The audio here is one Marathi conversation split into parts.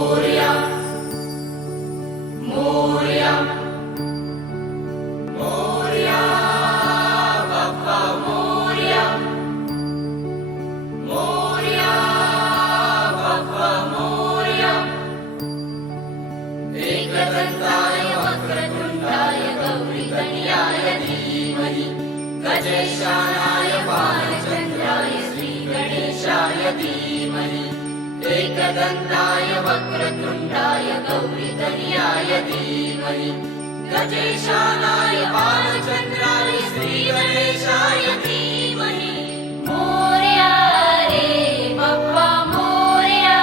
मोरया मोरया मोरया बाप्पा मोरया मोरया बाप्पा मोरया एकदंताय वक्रतुंडाय गौरीतनयाय धीमहि गजेशानाय बालचंद्राय श्रीगणेशाय धीमहि एकदंताय वक्रतुंडाय गौरीतनयाय धीमहि गजेशानाय बालचंद्राय श्रीगणेशाय धीमहि मोरया रे बाप्पा मोरया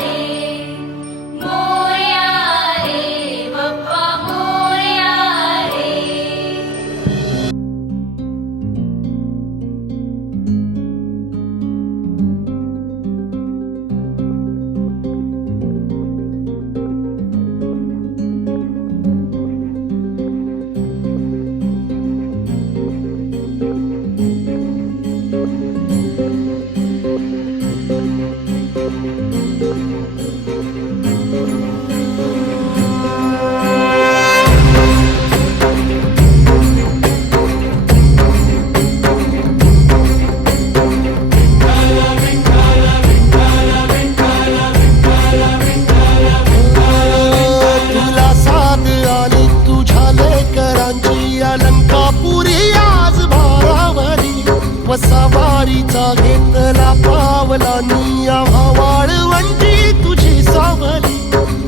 रे मोरया रे बाप्पा मोरया रे तुला साथ आली तुझ्या लेकरांची अलंकापुरी आज भारावरी वसावारीचा घेतला पावलांनी आम्हा वाळवंटी तुझी सावली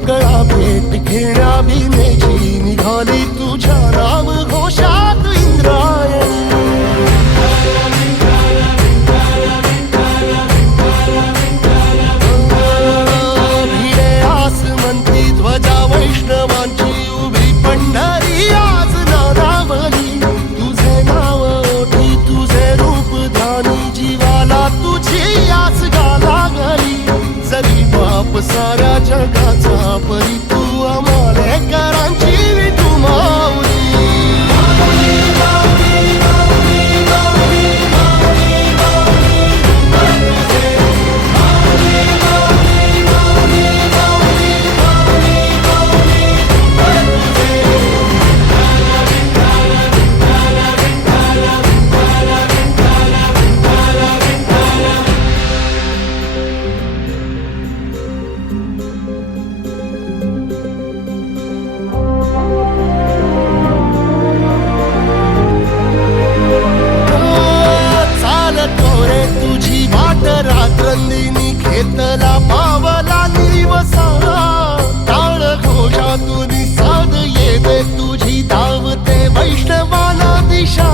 गळा भेट घेण्या भीमेची निघाली तुझ्या राम घोषात इंद्रायणी भिडे आसमंती ध्वजा वैष्णवांची उभी पंढरी आज नादावली तुझे नाव ओठी तुझे रूप ध्यानी जीवाला तुझी आस गाला गली जरी बाप साऱ्या जगाचा परी तू आम्हाले करांची विठू माऊली तुझी वाट रात्रंदिनी घेतला पावला निवसा टाळ घोषातून साध येते तुझी धावते वैष्णवाला दिशा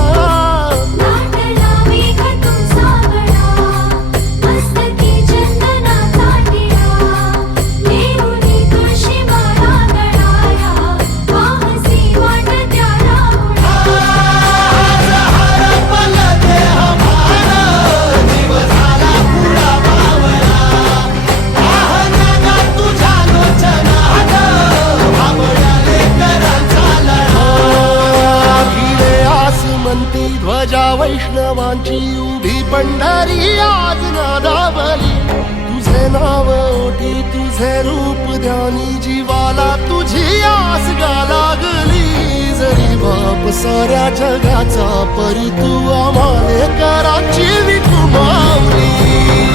ध्वजा वैष्णवांची उभी पंढरी आज नादावली तुझे नाव ओठी तुझे रूप ध्यानी जीवाला तुझी आस गा लागली जरी बाप साऱ्या जगाचा परी तू आम्हाले कराची विठू माऊली